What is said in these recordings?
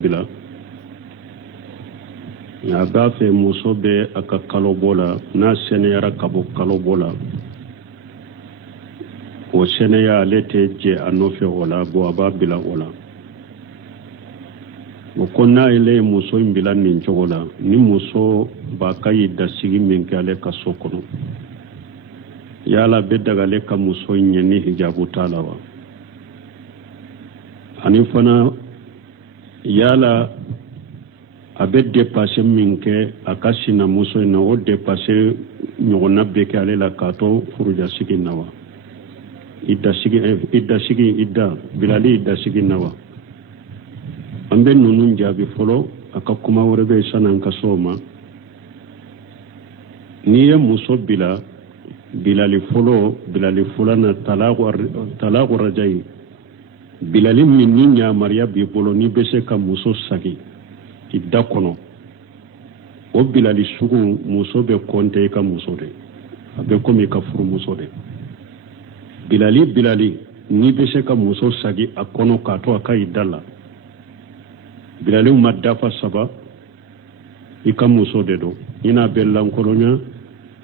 bila na gafe muso be aka kalo bola na seneyara kabo kalo bola o seneya lete je anofe wala bo aba bila wala o konna ile muso imbila nin jogola ni muso ba kayi dasigi min kale ka sokono yala be daga le ka muso nyeni hijabu talawa ani fana yala abe dépassé min ke akasina muso na o dépassé nyogona be ke ale la kato furuja sigi nawa idda bilali idda sigi nawa ambe nunun jabi folo aka kuma worebe sanan kasoma niye muso bilali fulana talaqu rajai bilali min ni nyamariya bi bolo ni bese ka muso sagi idda kono o bilali sugu muso be konte ka muso de abe komi ka furu muso de bilali ni bese ka muso sagi akono ka to aka idala bilali madafa saba ika muso de do ina bellan kolonya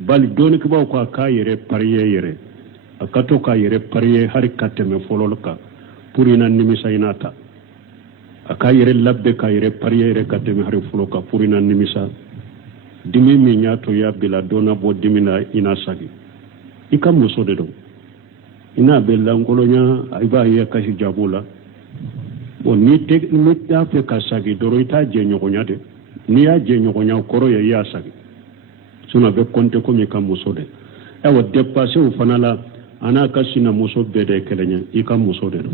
bal doni ko ba ko aka yere pariye akato ka yere pariye har kateme fololka purina nimisa inata aka yere labbe ka yere pariye yere kateme har foloka purina nimisa dimi mi nyato ya bila dona bo dimina ina sagi ika muso de do ina bella ngolonya aiba ya ka hijabula bo ni ta fe ka sagi doro ita je nyogonya de ni ya je nyogonya koro ya sagi suna be konte ko mi ka muso de ewa dépasser u fanala ana kasina muso bede kelenya ika muso de do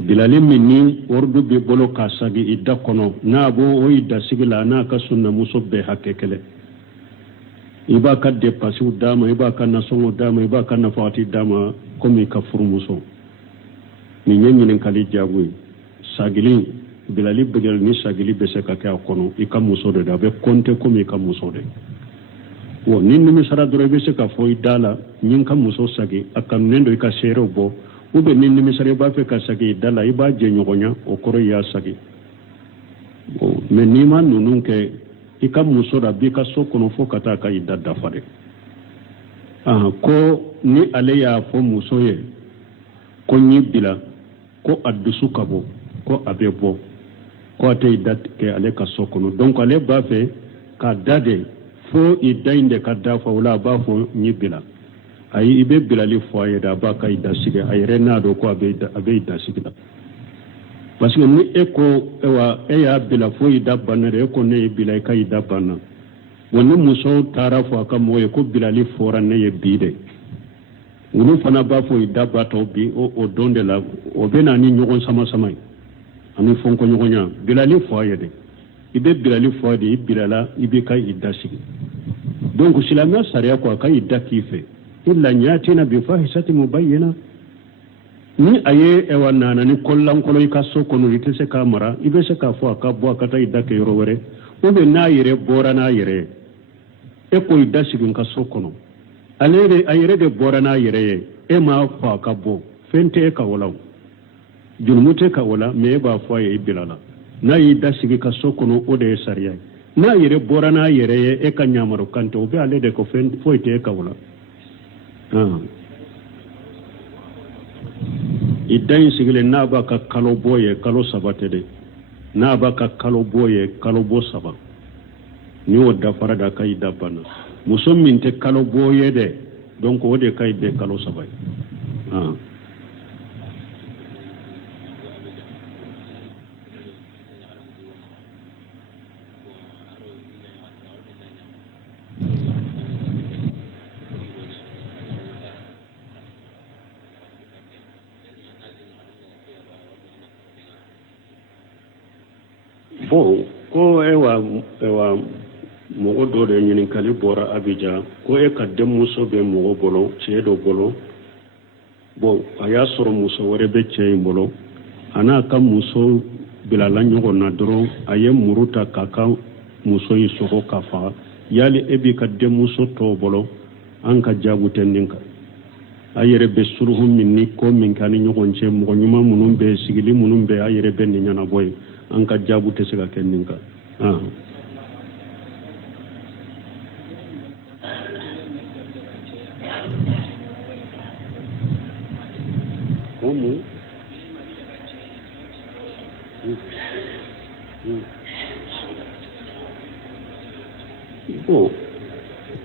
bilali minni ordu be bolo ka sagi idda kono na bo o idda sigila na kasuna muso be hakekele iba ka dépasser u dama iba ka nasongo dama iba ka nafati dama komi ka furu muso ni nyenyin kali jabu sagili bilali begel ni sagili be se ka ka kono ika muso de da be konte komi ka muso de wo nin mi sara dore be se ka foi dala nyin ka muso sagi akam nendo ika sero bo ube nin mi sara ba fe ka sagi dala iba je nyogonya o koro ya sagi o me ni man nunun ke ika muso da bi ka so kono fo kata ka idda dafare ko ni ale ya fo muso ye ko ni bila ko addusu kabo ko abebo ko ate idda ke ale ka so kono donc ale ba fe ka dade fo iddainde ka dafa wala ba fo ni bila ayi ibe bilali fo ayeda ba ka idda sige ayre na do ko abe idda sige parce que ni eko ewa eya bila fo idda banere ko ne bila ka idda banna woni muso tara fo aka moye ko bilali fo ran ne bide woni fana ba fo idda ba to bi o donde la o bena ni nyogon sama ani fonko nyogonya bilali fo ayede ibe bilali fo de bilala ibe ka idda sige donc silama sariya ko ka idda kife illa nyatina bi fahisati mubayyana ni aye ewa nana ni kollan kolo ka so kono ritese ka mara ibe se ka fo aka bo aka ta idda ke yoro wore o be na yere bora na yere e ko idda sigin ka so kono alere ayere de bora na yere e ma fo aka bo fente ka wala julmute ka wala me ba fo ye bilala na idda sigi ka so kono o de sariya na yere bora na yere e ka nyamaro kante o be ale de ko fen fo ite ka wala iddain sigile na ba ka kalo boye kalo sabate de na ba ka kalo boye kalo bo saba ni o da farada kai da bana musummin te kalo boye de donc o de kai de kalo saba bon ko ewa mogo do de nyinin kali bora abija ko e ka dem muso be mogo bolo ceedo bolo bon aya soro muso wore be cey bolo ana ka muso bilala nyogo na doro aye muruta kaka muso yi soko kafa yali ebi ka dem muso to bolo an ka jabu tendinka ayere be suruhum minni ko min kan nyogo nche mogo nyuma munum be sigili munum be ayere be ni nyana boy an ka jaabu tɛ se ka kɛ nin kan Como?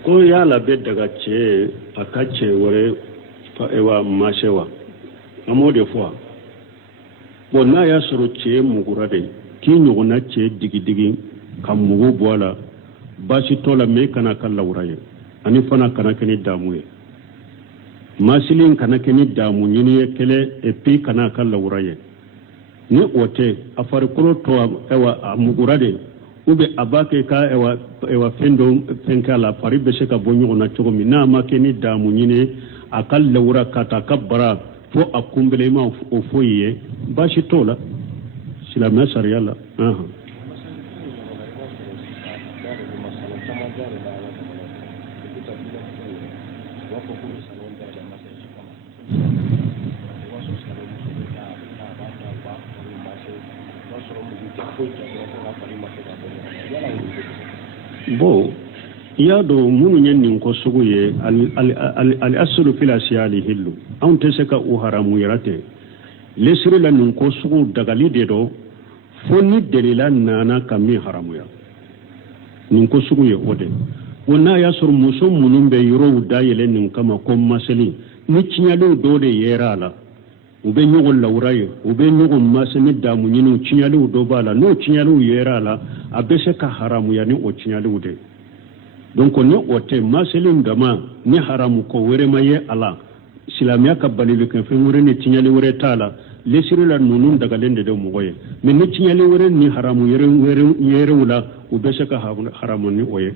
Ko yala be daga cɛ a ka cɛ wɛrɛ ewa masɛ wa an b'o de fɔ bon n'a y'a sɔrɔ cɛ mugura de k'i ɲɔgɔnna cɛ digidigi ka mugu bɔ a la baasi t'o la mais kana ka lawura ye ani fana kana kɛ ni daamu ye masilin kana kɛ ni daamu ɲini ye kɛlɛ et puis kana ka lawura ye ni o tɛ a farikolo tɔ ewa a mugura de ou bien a b'a kɛ ka ewa fɛn dɔ fɛn kɛ a la fari bɛ se ka bɔ ɲɔgɔn na cogo min n'a ma kɛ ni daamu ɲini a ka lawura ka taa ka bara fo a kunbɛlɛ ma o foyi ye baasi t'o la silamɛ sariya la bon i y'a dɔn minnu ye nin ko sugu ye al-aslu fil asya'i hillu anw tɛ se ka o haramu yɛrɛ tɛ lesiri la nin ko sugu dagali de dɔ fo ni delila nana ka min haramuya nin ko sugu ye o de o n'a y'a sɔrɔ muso minnu bɛ yɔrɔw dayɛlɛ nin kama ko maseli ni tiɲɛliw dɔw de yera a la u bɛ ɲɔgɔn lawura ye u bɛ ɲɔgɔn maseli daamu ɲini tiɲɛliw dɔw b'a la n'o tiɲɛliw yera a la a bɛ se ka haramuya ni o tiɲɛliw de donc ni o tɛ maseli dama ni haramu ko wɛrɛ ma ye a la silamɛya ka balilikɛ fɛn wɛrɛ ni tiɲɛli wɛrɛ t'a la lesiri la ninnu dagalen de mɔgɔ ye mais ni tiɲɛli wɛrɛ ni haramu yɛrɛw la u bɛ se ka haramu ni o ye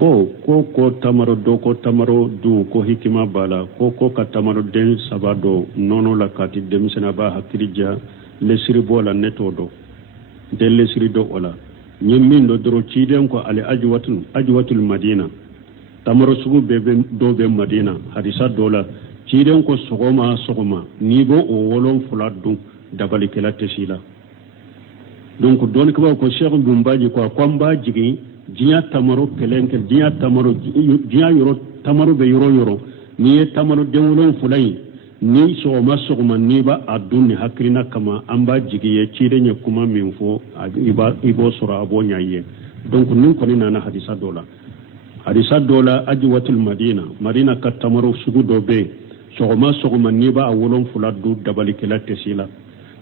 bon ko tamaro do ko tamaro du ko hikima bala ko ka tamaro den saba do nono la kati demisena ba hakirija lesiri bola neto do de lesiri do ola nyimmin do doro ciden ko ali ajwatul madina tamaro sugu be madina hadisa dola ciden ko sogoma ni bo o wolon fula dun dabali kala tesila donc don ko cheikh bumbaji ko kwamba jigi jiya tamaro kelenke jiya yoro tamaro be yoro ni ye tamaro denwolon fulai ni sogoma ni ba adun ni hakrina kama amba jigi ye cide nye kuma min fo ibo sura abo nyaye donc nin ko ni nana hadisa dola ajwatul madina ka tamaro sugu do be sogoma ni ba awolon fula du dabali kala tesila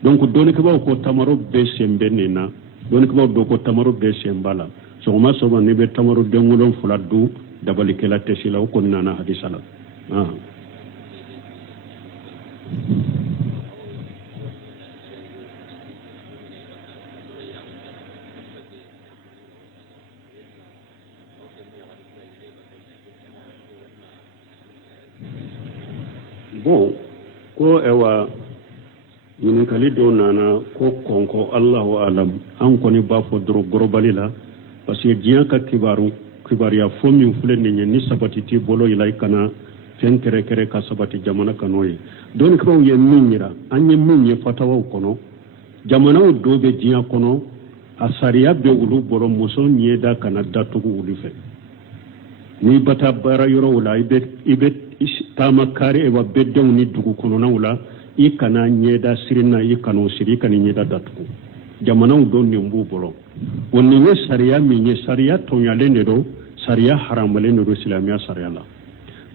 donc don ko tamaro be sembe nena don ko tamaro be sembala sogoma ne be tamaro dengolon fula du dabali kala tesila ko nana hadisa la bon ko ewa ɲininkali dɔw nana ko kɔnko Allahu alam an kɔni b'a fɔ dɔrɔn gorobali la parce que diɲɛ ka kibariya fo min filɛ nin ye ni sabati t'i bolo i la i kana fɛn kɛrɛkɛrɛ ka sabati jamana kan'o ye dɔnnikɛlaw ye min yira an ye min ye fatawaw kɔnɔ jamanaw dɔw bɛ diɲɛ kɔnɔ a sariya bɛ olu bɔrɔ muso ɲɛda kana datugu olu fɛ n'i ba taa baara yɔrɔw la i bɛ taama kari ewa bɛdenw ni dugu kɔnɔnaw la i kana ɲɛda sirinna i kan'o siri i kana ɲɛda datugu jamanaw dɔw nin b'u bolo o nin ye sariya min ye sariya tɔɲalen de don sariya haramalen de don silamɛya sariya la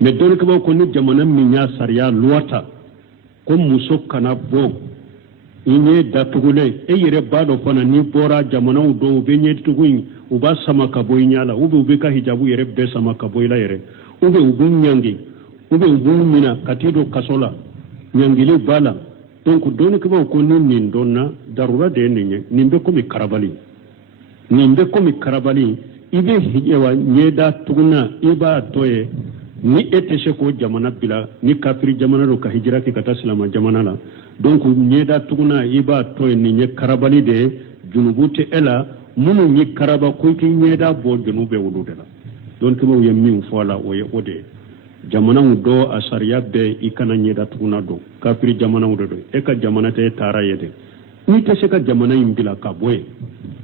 mais dɔnnikɛlaw ko ni jamana min y'a sariya loi ta ko muso kana bɔ i ɲɛ datugulen e yɛrɛ b'a dɔn fana n'i bɔra jamanaw dɔw u bɛ ɲɛtugu in u b'a sama ka bɔ i ɲɛ la ou bien u bɛ ka hijabu yɛrɛ bɛɛ sama ka bɔ i la yɛrɛ ou bien u b'u ɲangi ou bien u b'u minɛ ka t'i don kaso la ɲangili b'a la donc dɔnnikɛlaw ko ni nin dɔnna darura de ye nin ye nin bɛ komi karabali i bɛ ɲɛda tuguna i b'a tɔ ye ni e tɛ se k'o jamana bila ni kafiri jamana don ka hijira kɛ ka taa silama jamana la donc ɲɛda tuguna i b'a tɔ ye nin ye karabali de ye junubu tɛ e la munu ni karaba ko ki nyeda bo junube wududela don to mo yemmi fola o ye ode jamana do asariya be ikana nyeda tuna do kafiri jamana do e ka jamana te tara yede ni te se ka jamana imbila ka boye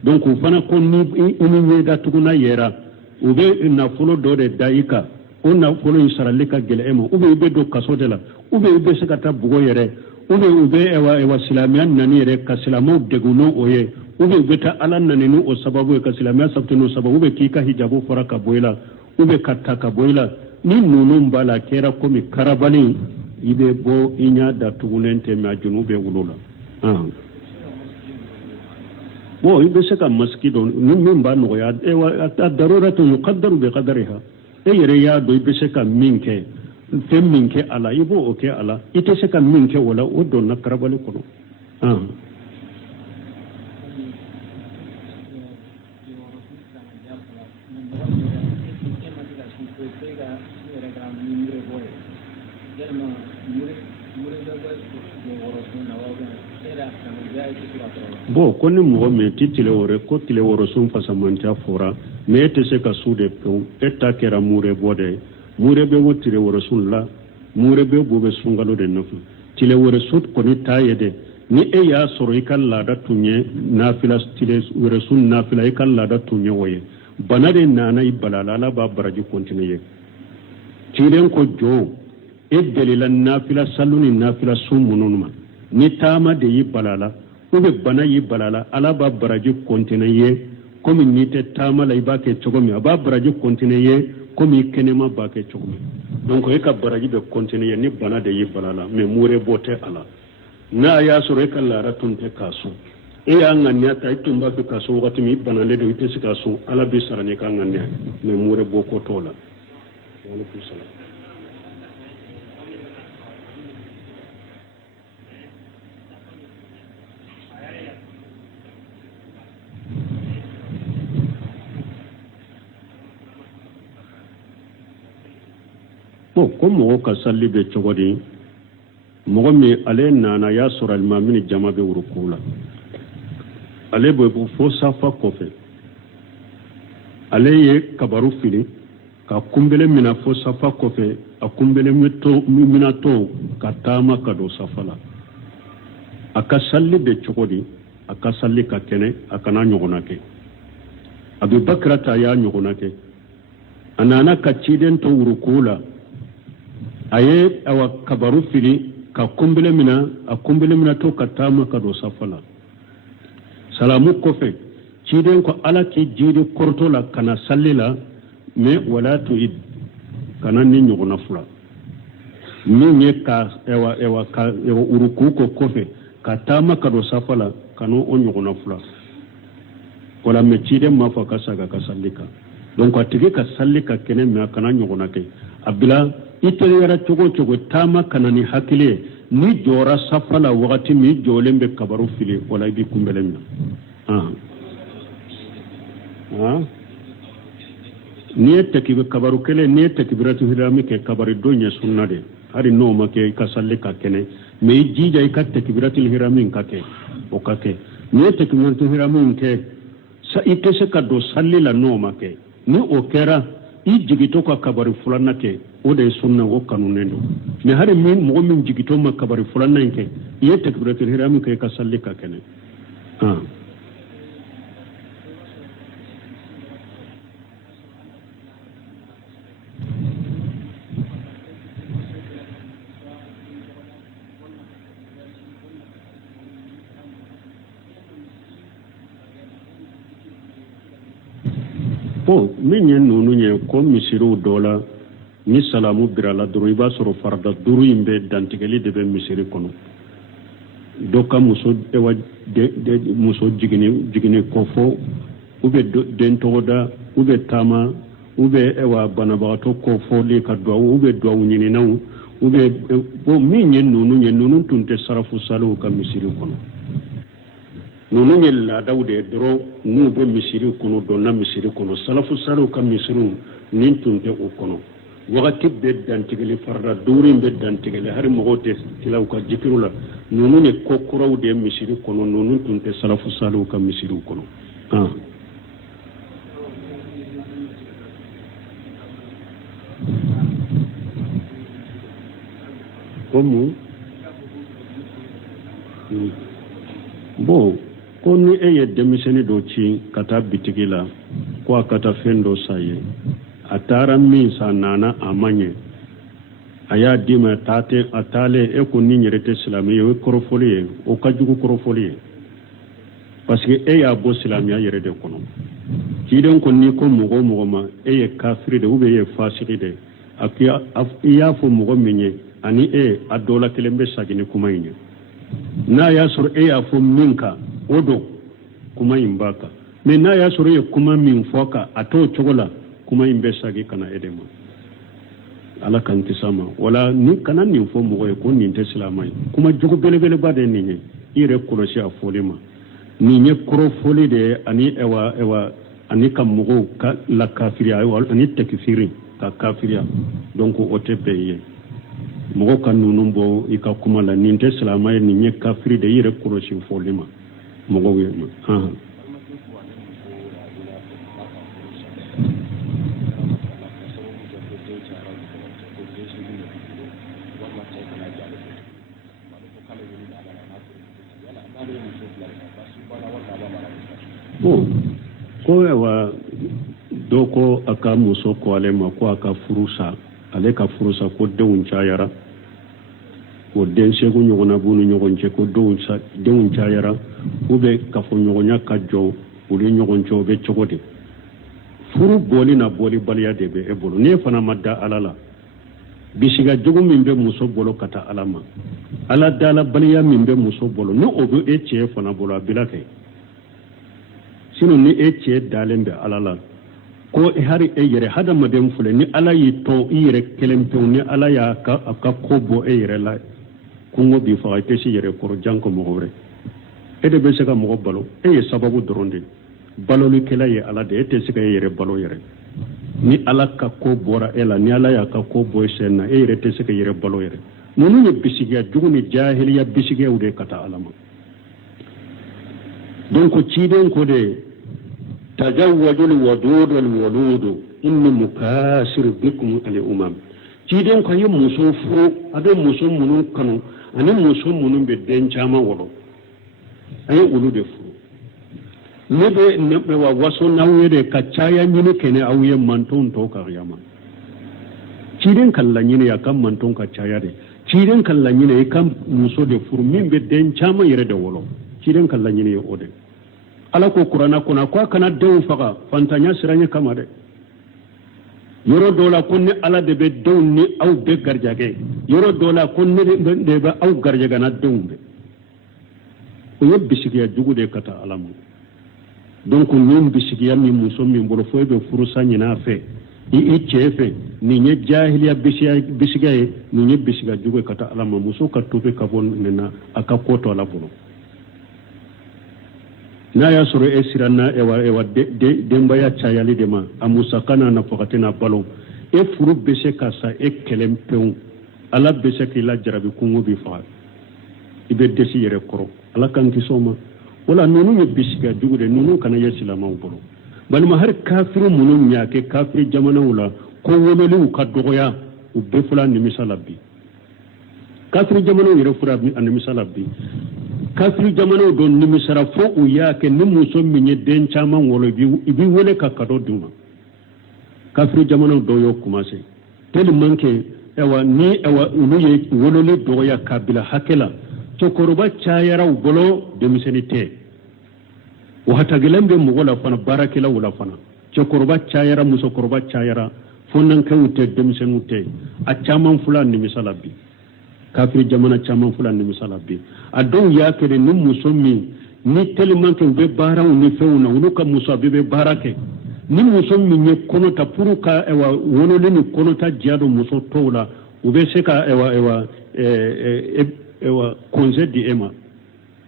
donc fana ko ni nyeda tuna yera ube na folo do de daika ona folo isarale ka gele emo ube do kaso de la ube se ka ta bugo yere ube ewa silamiyan nani yere ka silamu deguno oye ube ta alan naninu o sababu ka silamiya sabtino sababu ube kika hijabu fara ka boyla ube katta ka boyla ni nunu mbala kera komi karabali ibe bo inya da tugunente ma junube wulula bo ibe se ka maskido nun ba no ya ewa daruratu yuqaddaru bi qadariha yere ya do ibe se ka minke femminke ala ibo oke ala ite se ka minke wala o do na karabali kono bo konni mo me titile wore ko tile woro sum fasamanta fora me te se ka sude pe etta kera mure bode mure be wotire woro sulla mure be bobe sungalo de nafu tile woro sut ko ni tayede ni e ya soro ikalla da tunye nafila tile woro sun nafila ikalla da tunye woye banade nana ibalala la ba baraji continue tilen ko jo e dalilan nafila salluni nafila sumununma ni tama de ibalala ube bana yibalala ala ba baraji continue komi ni te tama la ibake chogomi aba baraji continue komi kenema ba ke chogomi donc e ka baraji be continue ni bana de yibalala me mure bote ala na ya soro ka lara tunte kaso e ya nganya ta itumba ke kaso wakati mi bana le do itesi kaso ala bi sarani ka nganya me mure boko tola wala kusala ko mo ka salli be chogodi mo mi ale nana ya sura al mamin jama be urukula ale bo fo safa kofe ale ye kabaru fili ka kumbele mina fo safa kofe a kumbele mina to ka tama ka do safala aka salli be chogodi aka salli ka kene aka na nyogona ke Abu Bakra ta ya nyogona ke anana ka ciden to urukula aye awa kabaru fili ka kumbele mina to katama ka do safala salamu kofe ciden ko ala ki jidi kortola kana sallila me wala to id kana ni nyogona fula minye ka ewa uruku ko kofe katama ka do safala kanu on nyogona fula wala me ciden ma fa kasaka ka sallika donc atike ka sallika kene me kana nyogona ke abila itele yara chogo tama kanani hakile ni jora safala wakati mi jolembe kabaru fili wala bi kumbelemna ni tekibe kabaru kele ni tekibiratu hilami ke kabari donya sunnade hari no make ka salle ka kene me jija ka tekibiratu hilami ka ke o ka ke ni tekibiratu hilami ke sa itese ka do salle la no make ni o kera i jigito ka kabari fulana ke o de sunna o kanunendo me hari min mo min jigito ma kabari fulana ke ye takbiratul ihram ke ka salli ka kene po minye nunu nye ko misiru dola ni salamu birala duru iba soro farda duru imbe dantigeli de be misiri kono doka muso ewa de muso jigini kofo ube den toda ube tama ube ewa banabato kofo le ka do ube do nyini naw ube po minye nunu tunte sarafu salu ka misiri kono nunu nyella dawde dro nu be misiri kono do na misiri kono salafu salu ka misiru nin tunte o kono wakati be dantigeli farda duri be dantigeli har mogote tilaw ka jikirula nunu ne kokuraw de misiri kono nunu tunte salafu salu ka misiri kono comme bon ko ni e ye demiseni do ci kata bitigi la ko kata fendo saye atara min sa nana amanye aya dima tate atale e ko ni nyerete islami e korofoli o kajugu korofoli parce que e ya bo islami ya yere de kono ci den ko ni ko mogo mogo ma e ye kafiri de ube ye fasiki de akiya ya fo mogo minye ani e adola kelembe sagini kuma yinye na ya sur e ya fo minka odo kuma imbaka me na ya sur ye kuma min foka ato chogola kuma imbe sagi kana edema ala kan kisama wala ni kana ni fo mogo e ko ni te islamai kuma jogo bele bele bade ni nye ire kolosi afolima ni nye korofoli de ani ewa ani kam mogo ka la kafiria ani tekfiri ka kafiria donc o te peye mogo kan nunu bo ika kuma la ni te islamai ni nye kafiri de ire kolosi folima mogo we ko ewa doko aka muso ko ale ma ko aka furusa ale ka furusa ko dewun cayara ko den segu nyogona bunu nyogonce ko dewun cayara ube ka fo nyogonya ka jo uli nyogonco be cogode furu boli na boli baliya de be e bolo ne fana madda alala bisiga jogu min be muso bolo kata alama ala dala baliya min be muso bolo no obe e ce fana bolo abilake sino ni e ce dalembe alala ko hari e yere hada madem fule ni ala yi to yere kelempe ni ala ya ka kobo e yere la kungo bi fa ite si yere koro janko mo gore e de be sega mo balo e sababu doronde balo li kela ye ala de ete sega yere balo yere ni ala ka ko bora ela ni ala ya ka ko boy senna e yere te sega yere balo yere nonu ni bisiga juguni jahiliya bisiga ude kata alama donc ci den ko de تزوجوا الودود والولود إني مكاسر بكم الأمم تيدن كاي مسوفو أبي مسوم منو كانوا أنا مسوم منو بدين جاما ولو أي ولود فو نبى واسون ناوي ده كتشايا نيني كني أوي مانتون توكا رياما تيدن كلا نيني يكام مانتون كتشايا ده تيدن كلا نيني يكام مسو ده فو مين بدين جاما يرد ولو تيدن كلا نيني يودي ala ko qur'ana kuna ko kana dew faga fantanya siranye kamade yoro dola kunni ala de be dew ni aw be garjage yoro dola kunni de be aw garjaga na dewbe o yebbisigiya jugude kata alamu donc nim bisigiya mi muso mi mbolo fo be furusa nyina fe i chefe ni nye jahiliya bisigiya ni nye bisiga jugude kata alamu muso ka tobe kabon nena akakoto ala bolo na ya soro e siranna ewa demba ya chayali dema amusa kana na fakatina balo e furu bese kasa e kelempeun ala bese kila jarabi kungo bi fa ibe desi yere koro ala kan kisoma wala nunu ye bisiga jugude nunu kana yesilama bolo bal ma har kafiru munun nyake kafiru jamana wala ko wonolu ka dogoya u be fula ni misalabi kafiru jamana yere fura ni misalabi kafiri jamano don nimisara fo u yake ni muso minye den chaman wolo bi wole ka kado duma kafiri jamano do yo kumase tel manke ewa ulu ye wolo le do ya kabila hakela to koroba chayara u bolo de misenite wa hata gelembe mugola fana barakela wala fana to koroba chayara muso koroba chayara fonnan kawute de misenute a chaman fulani misalabi kafiri jamana chaman fulani misalabi adon ya kere ni muso mi ni tellement que be bara ni feuna unuka muso be barake ni muso mi nye kono ta puruka ewa wono ni kono ta jado muso tola ube seka ewa konze di ema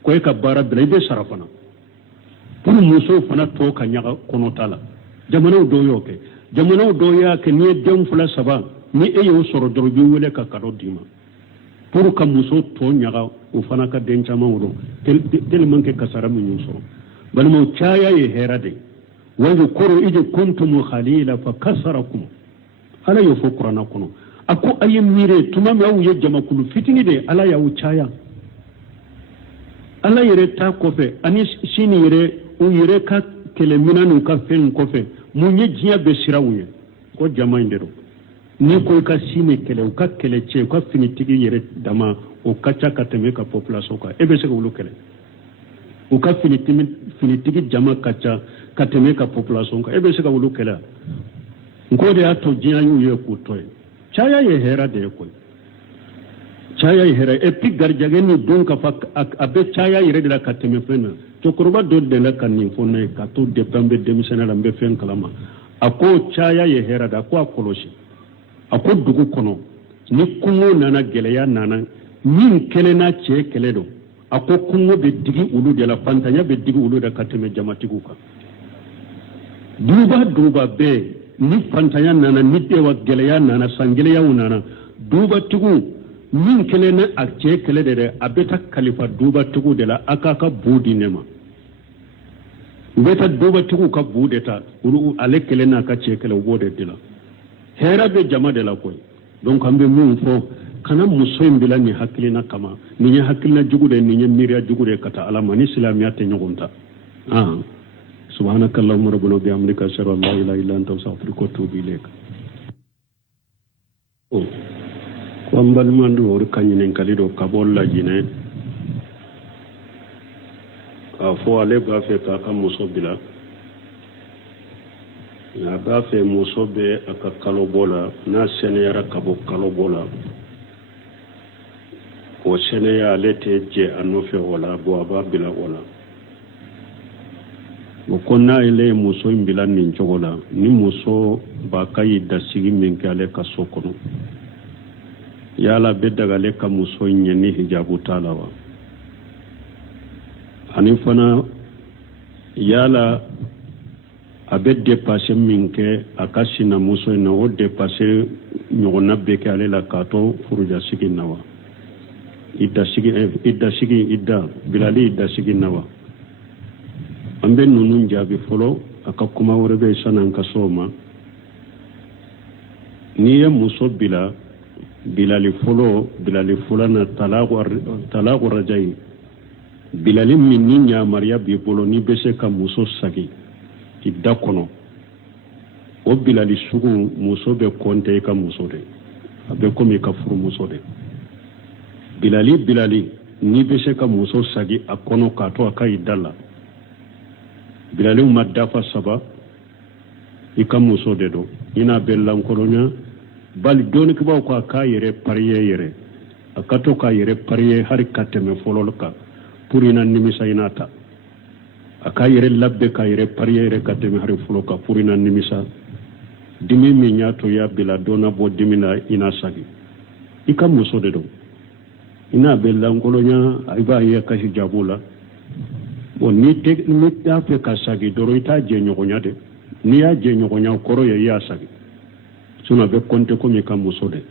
ko ka bara bele be sarafana pour muso fana to ka nyaga kono tala jamana do yoke jamana do ya ke ni dem fula saba ni e yo soro dorobi wele ka kado dima pour ka muso to nyaga o fana ka den chama wuro tellement que kasara mun so bal mo chaya ye herade wanju koro ije kuntum khalila fa kasarakum ala yo fo qur'ana kono ako aye mire tuma me awu ye jama kulu fitini de ala ya uchaya ala yere ta kofe ani sini yere u yere ka kele minanu ka fen kofe munye jiya be sirawuye ko jama indero ni ko ka sini kele u ka kele che ko finitigi yere dama o kacha kateme ka population ka ebe se ko wulu kele u ka finitigi jama kacha kateme ka population ka ebe se ka wulu kele ngode ato jiya yu ye ku toy chaya ye hera de ko chaya ye hera epi garjage ni don ka fak abe chaya yere de la kateme fena to kurba do de la kan ni fonna ka to de pambe de misana la mbe fen kalama ako chaya ye hera da ko akoloshi ako dugu kono ni kungo nana geleya nana min kele na che kele do ako kungo be digi ulu de la fantanya be digi ulu da kateme jamatigu ka duba be ni fantanya nana ni dewa geleya nana sangeleya nana duba tugu min kele na a che kele de abeta khalifa duba tugu de la akaka budi nema beta duba tugu ka budeta ulu ale kele na ka che kele wode de la hera be jama de la koy donc ambe mun fo kana muso mbila ni hakilina kama ni hakilina jugude ni miriya jugude kata alama ni islamiyate nyogonta subhanakallahumma rabbana bihamdika ashhadu an la ilaha illa anta astaghfiruka wa atubu ilayk ko mbalmandu wor kanyinen kalido kabolla jine fo ale ba fe ka muso bila na ba fe muso be aka kalo bola na seneyara kabo kalo bola ko seneya lete je anofe wala bo aba bila wala o konna ile muso mbila nin jogola ni muso ba kai da sigi min kale ka sokono yala be daga le ka muso nyeni hijabu talawa ani fana yala abe dépasser min ke akashina muso na o dépasser nyogona be ke ale la kato furuja sigi nawa idda sigi bilali idda sigi nawa ambe nunun jabi folo aka kuma worebe sanan ka soma niye muso bilali fulana talaqu rajai bilali min ni nya mariya bi bolo ni bese ka muso sagi idda kono o bilali sugu muso be konte ka muso de abe komi ka furu muso de bilali ni bese ka muso sagi akono ka to aka idalla bilali madafa saba ika muso de do ina bellan kolonya bal doni ko ko aka yere pariye akato ka yere pariye har kateme fololka purina nimisa inata aka yere labbe ka yere pariye kateme har foloka purina nimisa dimi mi nyato ya bila dona bo dimina ina sagi ika muso de do ina bellan kolonya aiba ye ka hijabula bon ni ta fe ka sagi doro ita je nyogonya de ni ya je nyogonya koro ya sagi suna be konte ko mi ka muso de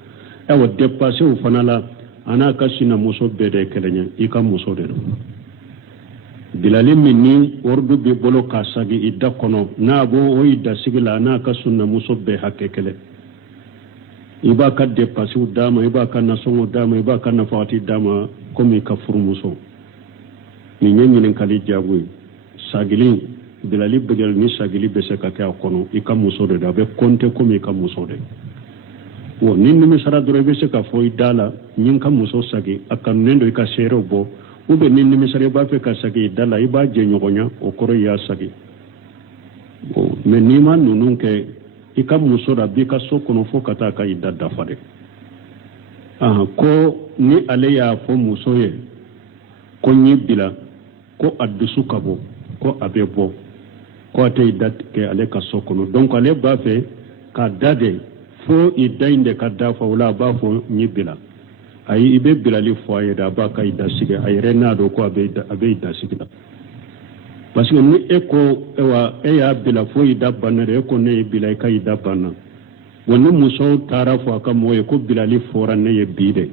ewa dépasser u fanala ana ka sina muso be de kelenya ika muso de bilali minni ordu be bolo ka sagi idda kono na bo o idda sigila na ka sunna muso be hakekele iba ka dépasser u dama iba ka na songo dama iba ka na fati dama ko mi ka furu muso ni nyen kali jabu sagili bilali begel ni sagili be se ka ka kono ika muso de da be konte ko mi ka muso de wo ni mi sara dore be se ka foi dala nyin ka muso sagi akan nendo ika sero bo ube ni mi sara ba fe ka sagi dala iba je nyogonya o koro ya sagi bo me ni man nunun ke ika muso da bi ka so kono fo kata ka idda dafa de ko ni ale ya fo muso ye ko nyi bila ko addusu kabo ko abebo ko ate idat ke ale ka sokono donc ale ba fe ka dade fo idainde ka dafa wala ba fo nyibila ay ibe bilali fo ay da ba ka idasige ay renado ko abe idasige parce que ni eko ewa eya bila fo idabana re ko ne bila ka idabana woni muso tara fo aka moye ko bilali fora ne ye bide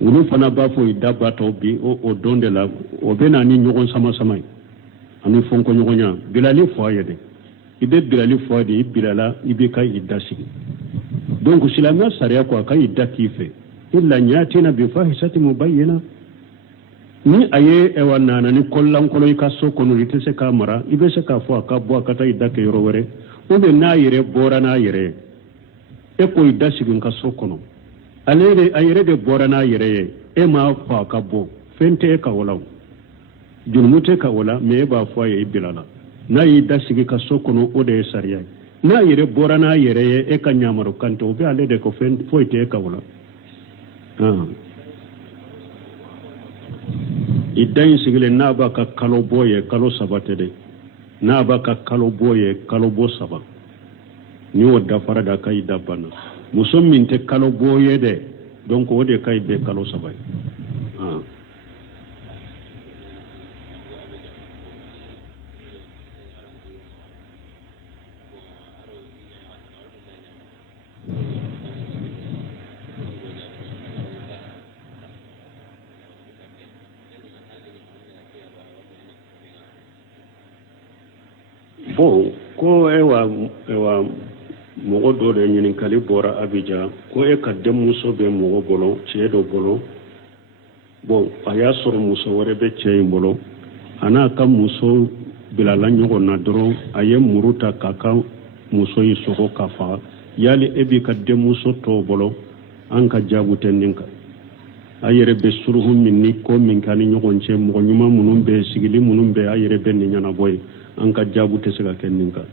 wulu fana ba fo idaba to bi o donde la o bena ni nyogon sama ani fonko nyogonya bilali fo ayede ibe bilali fo de bilala ibe kai idasigi donc silamia sariya ko aka idda kife illa nyatina bi fahisati mubayyana ni aye e wanana ni kollan kolo ka so kono ite se ka mara ibe se ka fo aka bo aka ta idda ke yoro wore o be na yire bora na yire e ko idda sigin ka so kono alere ayire de bora na yire e ma fo aka bo fente ka wala julmute ka wala me ba fo ye bilala na idda sigi ka so kono o de sariya na yire bora na yire e ka nyamaro kanto o be ale de ko fen fo ite ka wala idan sigile na ba ka kalo boye kalo sabate de na ba ka kalo boye kalo bo saba ni wadda fara da kai dabbana musammin te kalo boye de donc o de kai be kalo saba bon ko ewa mogo do de ɲininkali bɔra Abidjan ko e ka denmuso bɛ mɔgɔ bolo cɛ dɔ bolo bon a y'a sɔrɔ muso wɛrɛ bɛ cɛ in bolo a n'a ka muso bilala ɲɔgɔn na dɔrɔn a ye muru ta k'a ka muso in sɔgɔ ka faga yali e b'i ka denmuso tɔw bolo an ka jaabu tɛ nin kan a yɛrɛ bɛ suruhu min ni ko min kɛ ni ɲɔgɔn cɛ mɔgɔ ɲuman minnu bɛ sigili minnu bɛ a yɛrɛ bɛ nin ɲɛnabɔ ye an ka jaabu tɛ se ka kɛ nin kan